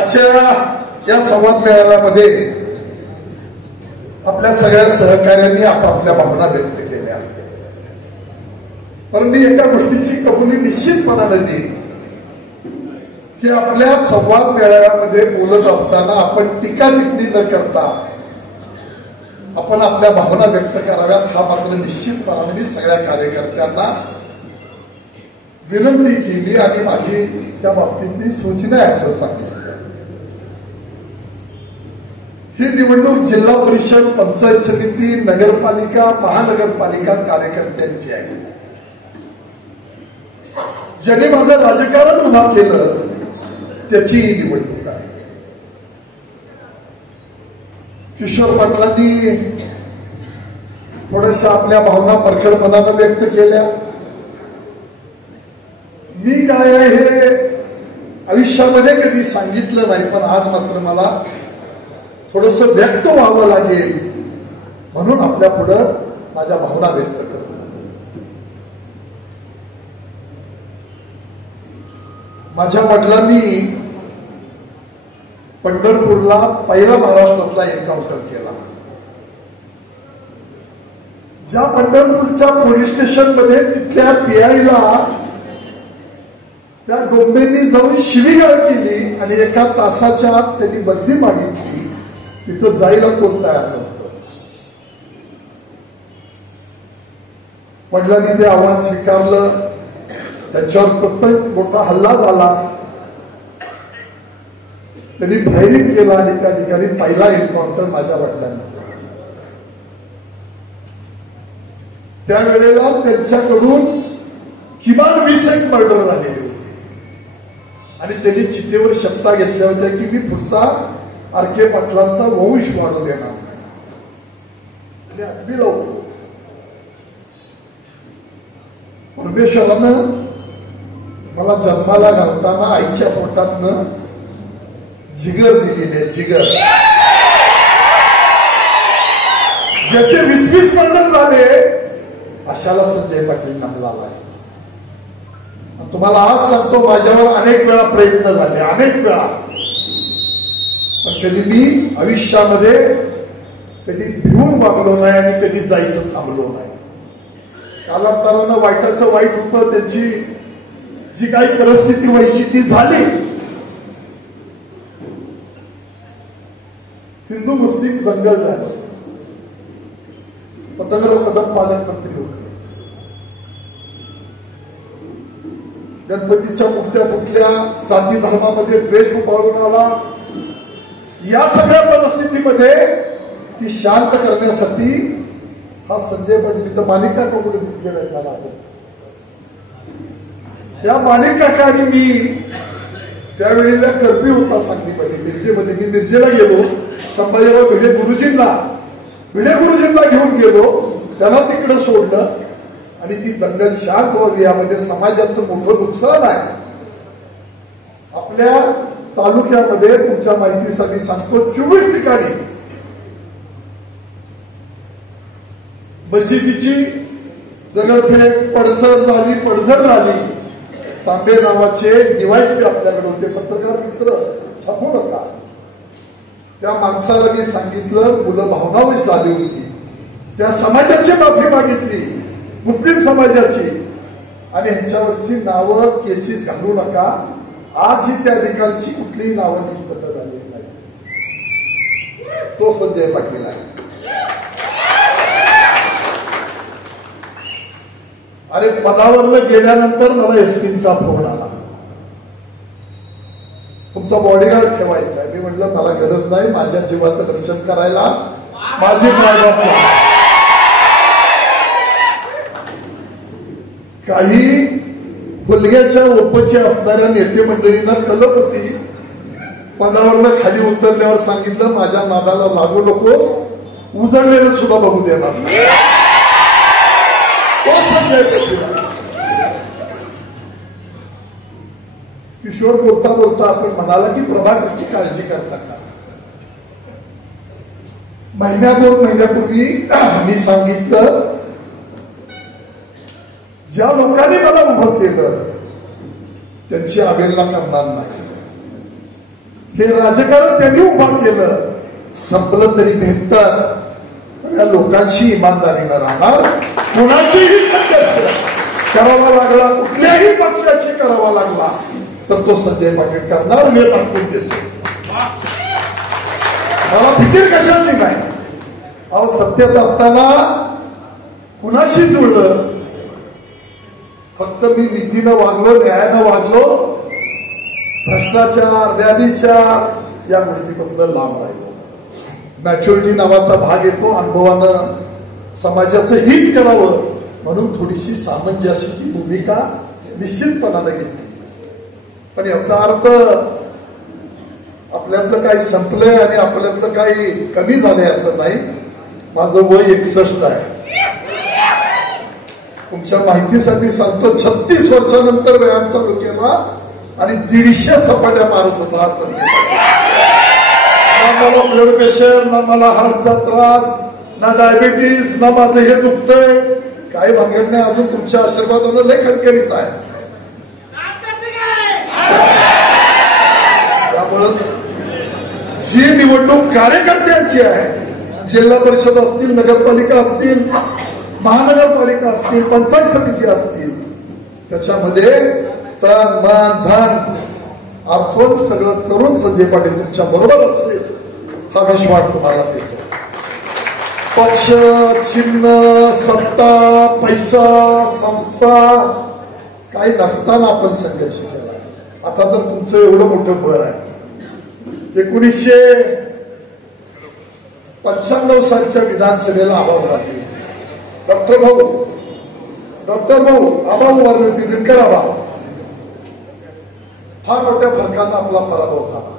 आजच्या या संवाद मेळाव्यामध्ये आपल्या सगळ्या सहकार्यांनी आपापल्या भावना व्यक्त केल्या, पण मी एका गोष्टीची कबुली निश्चितपणाने देईन की आपल्या संवाद मेळाव्यामध्ये बोलत असताना आपण टीका टिप्पणी न करता आपण आपल्या भावना व्यक्त कराव्यात, हा मात्र निश्चितपणाने मी सगळ्या कार्यकर्त्यांना विनंती केली आणि माझी त्या बाबतीतली सूचना आहे असं सांगितलं. ही निवडणूक जिल्हा परिषद, पंचायत समिती, नगरपालिका, महानगरपालिका कार्यकर्त्यांची आहे. ज्याने माझं राजकारण उभा केलं त्याची ही निवडणूक आहे. किशोर पाटलांनी थोड्याशा आपल्या भावना परखडपणानं व्यक्त केल्या. मी काय आहे हे आयुष्यामध्ये कधी सांगितलं नाही, पण आज मात्र मला थोडस व्यक्त व्हावं लागेल म्हणून आपल्या पुढं माझ्या भावना व्यक्त करतो. माझ्या वडिलांनी पंढरपूरला पहिला महाराष्ट्रातला एन्काउंटर केला. ज्या पंढरपूरच्या पोलीस स्टेशन मध्ये तिथल्या पीआयला त्या डोंबेंनी जाऊन शिवीगाळ केली आणि एका तासाच्या आत त्यांनी बदली मागितली, तिथं जायला कोण तयार नव्हतं. वडिलांनी ते आव्हान स्वीकारलं, त्याच्यावर प्रत्येक मोठा हल्ला झाला, त्यांनी फायरिंग केला आणि त्या ठिकाणी पहिला एन्काउंटर माझ्या वडिलांनी केला. त्यावेळेला त्यांच्याकडून किमान 20 मर्डर झालेले होते आणि त्यांनी चितेवर शपथा घेतल्या होत्या की मी पुढचा आर.के. पाटलांचा वंश वाढू देणार नाही. आणि अगदी लवकर परमेश्वरानं मला जन्माला घालताना आईच्या पोटातनं जिगर दिलेले, जिगर ज्याचे 20 मर्डर झाले अशाला संजय पाटील नामला आलाय. तुम्हाला आज सांगतो, माझ्यावर अनेक वेळा प्रयत्न झाले, अनेक वेळा, पण कधी मी आयुष्यामध्ये कधी भिवून वागलो नाही आणि कधी जायचं थांबलो नाही. कालांतरानं वाईटाचं वाईट होतं, त्यांची जी काही परिस्थिती व्हायची ती झाली. हिंदू मुस्लिम दंगल झालं, पतंगराव कदम पालकमंत्री होते, गणपतीच्या मूर्त्या फुटल्या, जाती धर्मामध्ये द्वेष उभारून आला. या सगळ्या परिस्थितीमध्ये ती शांत करण्यासाठी हा संजय पाटील इथं माणिक काकाकडे घेतलेला आहे. त्या माणिक काका आणि मी त्यावेळेला कर्फ्यू होता सांगलीमध्ये, मिरजेमध्ये. मी मिरजेला गेलो, संभाजीराव भिडे गुरुजींना घेऊन गेलो, त्याला तिकडे सोडलं आणि ती दंगल शांत व्हावी यामध्ये समाजाचं मोठं नुकसान आहे. आपल्या तालुक्यामध्ये तुमच्या माहितीसाठी सांगतो, 24 ठिकाणी मशिदीची दगडफेक, पडझड झाली. तांबे नावाचे डिव्हाइस बी आपल्याकडे होते, पत्रकार मित्र, छापू नका. त्या माणसाला मी सांगितलं, मुलं भावनावेश झाली होती, त्या समाजाची माफी मागितली, मुस्लिम समाजाची, आणि ह्यांच्यावरची नावं केसेस घालू नका. आजही त्या ठिकाणची कुठलीही नावं निष्पन्न झालेली नाही. तो संजय पाटील आहे. अरे पदावरनं गेल्यानंतर मला एसपींचा फोन आला, तुमचा बॉडीगार्ड ठेवायचा आहे. मी म्हटलं मला गरज नाही, माझ्या जीवाचं रक्षण करायला माझी काही फुलग्याच्या उपचे असणाऱ्या नेते मंडळींना तलप होती. पदावरनं खाली उतरल्यावर सांगितलं, माझ्या नादाला लागू नकोस, उजळलेलं सुद्धा बघू देणार नाही. तो संजय पाटील. किशोर बोलता बोलता आपण म्हणाला की प्रभाकरची काळजी करता का. महिन्या 2 महिन्यापूर्वी मी सांगितलं, ज्या लोकांनी मला उभं केलं त्यांची अवहेलना करणार नाही. हे राजकारण त्यांनी उभा केलं. संपलं तरी बेहतर. या लोकांशी इमानदारीनं राहणार. कुणाचीही संघर्ष करावा लागला, कुठल्याही पक्षाशी करावा लागला तर तो संजय पाटील करणार. मी टाकून देतो. मला फिकीर कशाची नाही. अहो सत्तेत असताना कुणाशी जुळलं. फक्त मी नीतीनं वागलो, न्यायानं वागलो, भ्रष्टाचार व्याधिचार या गोष्टीपासून लांब राहिलो. मॅच्युरिटी नावाचा भाग येतो. अनुभवानं समाजाचं हित करावं म्हणून थोडीशी सामंजस्याची भूमिका निश्चितपणानं घेतली. पण याचा अर्थ आपल्यातलं काही संपलंय आणि आपल्यातलं काही कमी झालंय असं नाही. माझं वय 61 आहे. तुमच्या माहितीसाठी सांगतो 36 वर्षानंतर व्यायाम चालू केला आणि 150 सपाट्या मारत होता. असं ना मला ब्लड प्रेशर, ना मला हार्टचा त्रास, ना डायबिटीस, ना माझं हे दुखतंय. काही भानगड नाही. अजून तुमच्या आशीर्वादानं लय खणखणीत आहे. त्यामुळं जी निवडणूक कार्यकर्त्यांची आहे, जिल्हा परिषद असतील, नगरपालिका असतील, महानगरपालिका असतील, पंचायत समिती असतील, त्याच्यामध्ये तन मन धन अर्पण सगळं करून संजय पाटील तुमच्या बरोबर असेल हा विश्वास तुम्हाला देतो. पक्ष, चिन्ह, सत्ता, पैसा, संस्था काही नसताना आपण संघर्ष केला. आता तर तुमचं एवढं मोठं बळ आहे. 1995 सालच्या विधानसभेला आबा उभारले. डॉक्टर भाऊ आबा उभारले होते. दिनकर आबा फार मोठ्या फरकानं आपला पराभव झाला.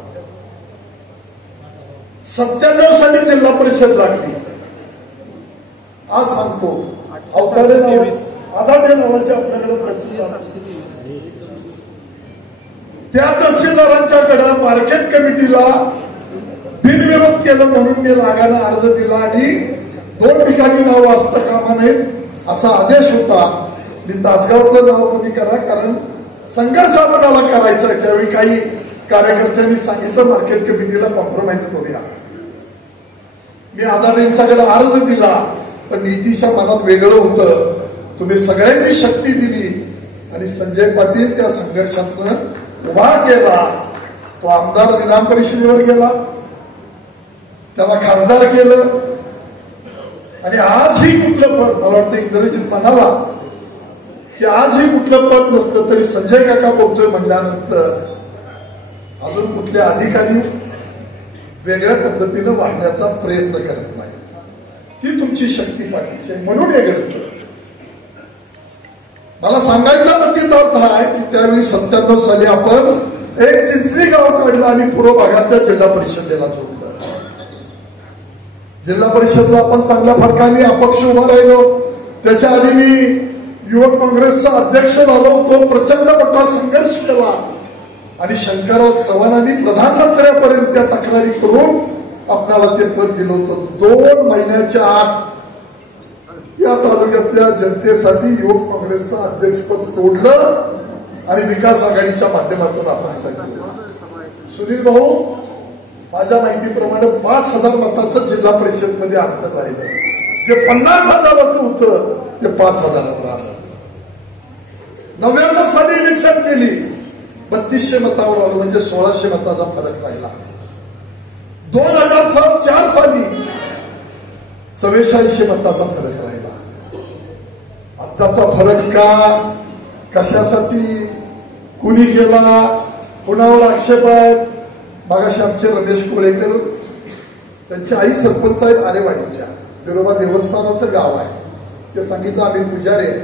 97 साली जिल्हा परिषद लागली. आज सांगतो अवताडे नावाचे आपल्याकडे तहसीलदार, त्या तहसीलदारांच्याकडे मार्केट कमिटीला बिनविरोध केलं म्हणून मी रागानं अर्ज दिला आणि 2 ठिकाणी नाव असता कामा नयेत असा आदेश होता. मी तासगावातलं नाव कमी करा कारण संघर्ष आपल्याला करायचा. त्यावेळी काही कार्यकर्त्यांनी सांगितलं मार्केट कमिटीला कॉम्प्रोमाइज करूया. मी आदानींच्याकडे अर्ज दिला पण नीतीच्या मनात वेगळं होतं. तुम्ही सगळ्यांनी शक्ती दिली आणि संजय पाटील त्या संघर्षातनं उभा केला. तो आमदार विधान परिषदेवर गेला, त्याला खासदार केलं आणि आजही कुठलं पद, मला वाटतं इंग्रजीत म्हणाला की आजही कुठलं पद नसतं तरी संजय काका बोलतोय म्हणल्यानंतर अजून कुठले अधिकारी वेगळ्या पद्धतीनं वागण्याचा प्रयत्न करत नाही. ती तुमची शक्ती पाठीची आहे म्हणून हे घडतं. मला सांगायचा मतीत अर्थ आहे की त्यावेळी 97 साली आपण एक चिंचणी गाव काढलं आणि पूर्व भागातल्या जिल्हा परिषदेला जोडलं. जिल्हा परिषदला आपण चांगल्या फरकाने अपक्ष उभा राहिलो. त्याच्या आधी मी युवक काँग्रेसचा अध्यक्ष झालो होतो. प्रचंड मोठा संघर्ष केला आणि शंकरराव चव्हाणांनी प्रधानमंत्र्यापर्यंत त्या तक्रारी करून आपल्याला ते पद दिलं होतं. 2 महिन्याच्या आत या तालुक्यातल्या जनतेसाठी युवक काँग्रेसचं अध्यक्षपद सोडलं आणि विकास आघाडीच्या माध्यमातून आपण सुनील भाऊ माझ्या माहितीप्रमाणे 5,000 मताचं जिल्हा परिषद मध्ये अंतर राहिलं. जे 50,000चं होतं ते 5,000 राहिलं. 99 साली इलेक्शन केली, 3200 मतावर आलं म्हणजे 1600 मताचा फरक राहिला. 2004 साली 4400 मताचा फरक राहिला. आत्ताचा फरक का, कशासाठी, कुणी केला, कुणावर आक्षेप आहे. मागाशी आमचे रमेश कोळेकर, त्यांची आई सरपंच आहेत आरेवाडीच्या, बिरोबा देवस्थानाचं गाव आहे. ते सांगितलं आम्ही पुजारी आहे.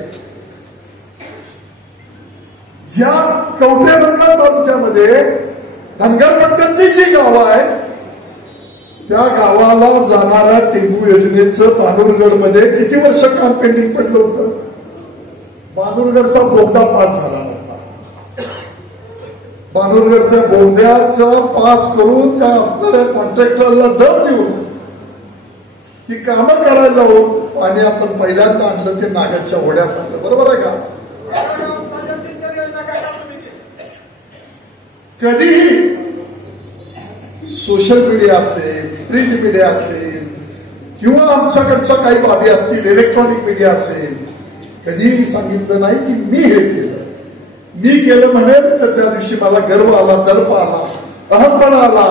ज्या कवठेमंकाळ तालुक्यामध्ये धनगरपट्ट्यातली जी गावं आहेत त्या गावाला जाणाऱ्या टेंबू योजनेचं बानूरगडमध्ये किती वर्ष काम पेंडिंग पडलं होतं. बानूरगडचा बोगदा पास झाला नव्हता. बानूरगडच्या बोगद्याचा पास करून त्या असणाऱ्या कॉन्ट्रॅक्टरला दर देऊन ती कामं करायला लावून पाणी आपण पहिल्यांदा आणलं ते नागाच्या होड्यात आणलं. बरोबर आहे का. कधीही सोशल मीडिया असेल, प्रिंट मीडिया असेल किंवा आमच्याकडच्या काही बाबी असतील, इलेक्ट्रॉनिक मीडिया असेल, कधीही सांगितलं नाही की मी हे केलं. मी केलं म्हणेल तर त्या दिवशी मला गर्व आला, दर्प आला, अहमपणा आला,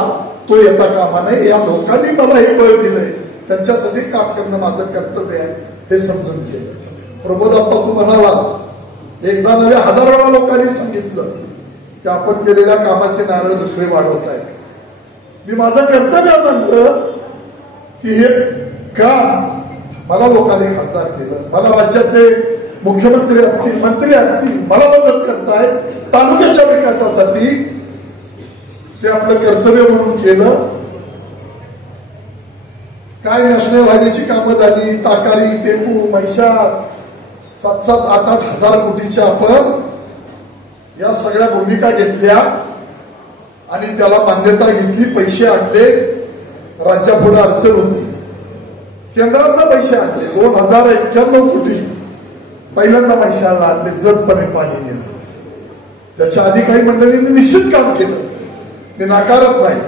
तो येता कामा नये. या लोकांनी मला हे बळ दिलंय, त्यांच्यासाठी काम करणं माझं कर्तव्य आहे हे समजून केलं. प्रमोद अप्पा, तू म्हणालास, एकदा नव्हे 1000 वेळा लोकांनी सांगितलं की आपण केलेल्या कामाचे नारळ दुसरे वाढवत आहेत. मी माझं कर्तव्य मानलं की हे काम मला लोकांनी खासदार केलं, मला राज्यातले मुख्यमंत्री असतील, मंत्री असतील, मला मदत करतायत तालुक्याच्या विकासासाठी, ते आपलं कर्तव्य म्हणून केलं. काय नॅशनल हायवेची कामं झाली, ताकारी, टेपू, म्हैसाळ, 7-7, 8-8 हजार कोटीच्या आपण या सगळ्या भूमिका घेतल्या आणि त्याला मान्यता घेतली, पैसे आणले. राज्यापुढे अडचण होती, केंद्रातनं पैसे आणले, 2091 कोटी पहिल्यांदा म्हैसाळला आणले, जतपणे पाणी नेलं. त्याच्या आधी काही मंडळींनी निश्चित काम केलं, मी नाकारत नाही,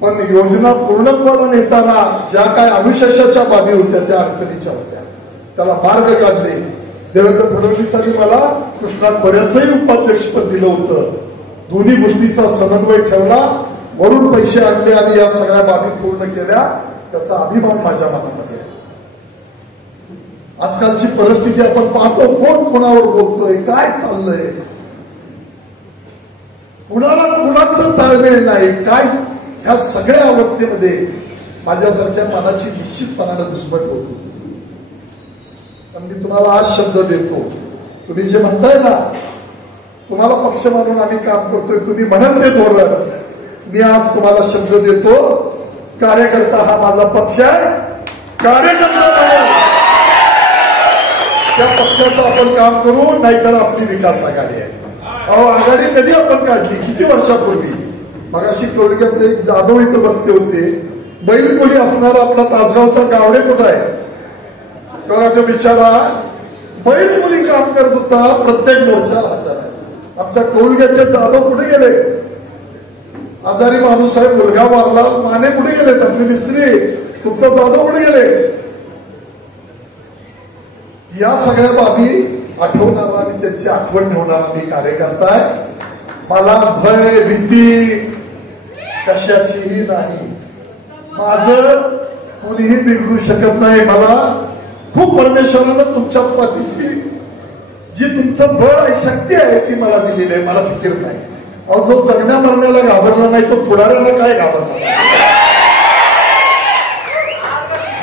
पण योजना पूर्णत्वाला नेताना ज्या काय अनुशेषाच्या बाबी होत्या त्या अडचणीच्या होत्या, त्याला मार्ग काढले. देवेंद्र फडणवीसांनी मला कृष्णा खोऱ्याचंही उपाध्यक्षपद दिलं होतं. दोन्ही गोष्टीचा समन्वय ठेवला, वरून पैसे आणले आणि या सगळ्या बाबी पूर्ण केल्या. त्याचा अभिमान माझ्या मनामध्ये. आजकालची परिस्थिती आपण पाहतो, कोण कोणावर बोलतोय, काय चाललंय, कुणाला कुणाचं ताळमेळ नाही, काय, ह्या सगळ्या अवस्थेमध्ये माझ्यासारख्या मनाची निश्चितपणानं घुसमट होत होती. पण मी तुम्हाला आज शब्द देतो, तुम्ही जे म्हणताय ना, तुम्हाला पक्ष मानून आम्ही काम करतोय, तुम्ही म्हणाल ते धोरण, मी आज तुम्हाला शब्द देतो, कार्यकर्ता हा माझा पक्ष आहे, कार्यकर्ता म्हणून त्या पक्षाचं आपण काम करू, नाहीतर आपली विकास आघाडी आहे. अहो, आघाडी कधी आपण काढली, किती वर्षापूर्वी. मगाशी कोडक्याचे एक जाधव इथं बसते होते, बैलपोळी असणारा आपला तासगावचा गावडे कुठं आहे बघा, तो बिचारा बैलपोळी काम करत होता, प्रत्येक मोर्चाला हजर आहे. आमच्या कोळग्याचे जाधव कुठे गेले, आजारी माणूस आहे, मुलगा वारला, माने कुठे गेले, आपले मिस्त्री, तुमचा जाधव कुठे गेले. या सगळ्या बाबी आठवणारा आणि त्याची आठवण ठेवणारा मी कार्यकर्ता आहे. मला भय भीती कशाचीही नाही, माझं कोणीही बिघडू शकत नाही. मला खूप परमेश्वरानं तुमच्या पाठीशी जी तुमचं बळ आहे, शक्ती आहे, ती मला दिलेली आहे, मला फिकीर नाही. अहो, जो जगण्या मरण्याला घाबरला नाही, तो पुढाऱ्याला काय घाबरला.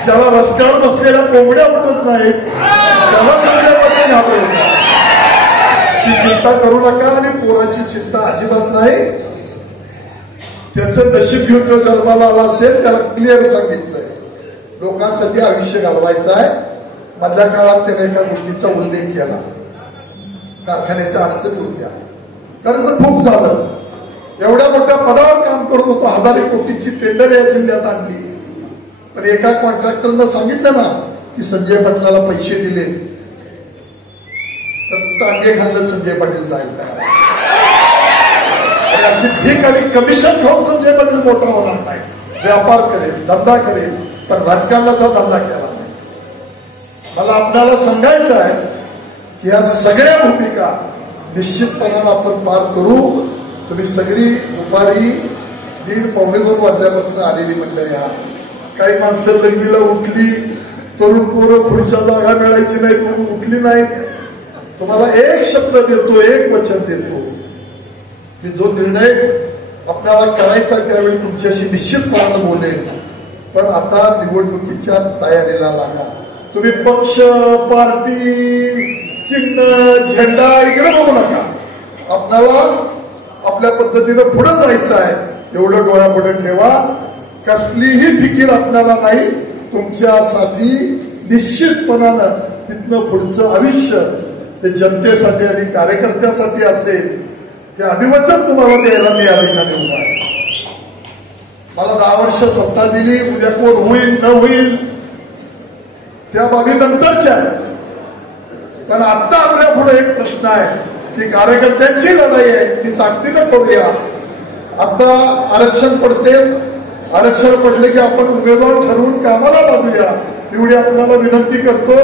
ज्याला रस्त्यावर बसलेल्या कोंबड्या उठत नाहीत, त्याला सगळ्या घाबरला. ती चिंता करू नका, आणि पोराची चिंता अजिबात नाही. त्याचं नशीब घेऊन तो जन्माला आला असेल, त्याला क्लिअर सांगितलंय, लोकांसाठी आयुष्य घालवायचं आहे. मधल्या काळात त्याने एका गोष्टीचा उल्लेख केला, कारखान्याच्या अडचणी होत्या, कर्ज खूप झालं, एवढ्या मोठ्या पदावर काम करत होतो, 1000 कोटीची टेंडर या जिल्ह्यात आणली. पण एका कॉन्ट्रॅक्टरनं सांगितलं ना की संजय पाटलाला पैसे दिले, तर टांगे खाल्लं संजय पाटील जाईल का. अशी भीक आणि कमिशन खाऊन संजय पाटील मोठा होणार नाही. व्यापार करेल, धंदा करेल, पण राजकारणाचा धंदा केला नाही. मला आपल्याला सांगायचं आहे की या सगळ्या भूमिका निश्चितपणानं आपण पार करू. तुम्ही सगळी दुपारी 1:30-1:45 वाजल्यापासून आलेली मंडळी आहात. काही माणसं लग्नीला उठली, तरुण पोरं पुढच्या जागा मिळायची नाही म्हणून उठली नाही. तुम्हाला एक शब्द देतो, एक वचन देतो की जो निर्णय आपल्याला करायचा त्यावेळी तुमच्याशी निश्चितपणानं बोलेल. पण आता निवडणुकीच्या तयारीला लागा. तुम्ही पक्ष, पार्टी, चिन्ह, झेंडा इकडे बघू नका. आपल्याला आपल्या पद्धतीनं पुढे जायचं आहे, एवढं डोळ्यापुढे ठेवा. कसलीही फिकीर आपल्याला नाही. तुमच्यासाठी निश्चितपणानं तिथनं पुढचं आयुष्य ते जनतेसाठी आणि कार्यकर्त्यासाठी असेल, हे अभिवचन तुम्हाला द्यायला मी या ठिकाणी उभा आहे. मला 10 वर्ष सत्ता दिली, उद्या कोण होईल न होईल त्या बाबी नंतरच्या आहे. पण आता आपल्या पुढे एक प्रश्न आहे की कार्यकर्त्यांची लढाई आहे, ती ताकदीनं करूया आता आरक्षण पडते, आरक्षण पडले की आपण उमेदवार ठरवून कामाला लागूया एवढी आपल्याला विनंती करतो.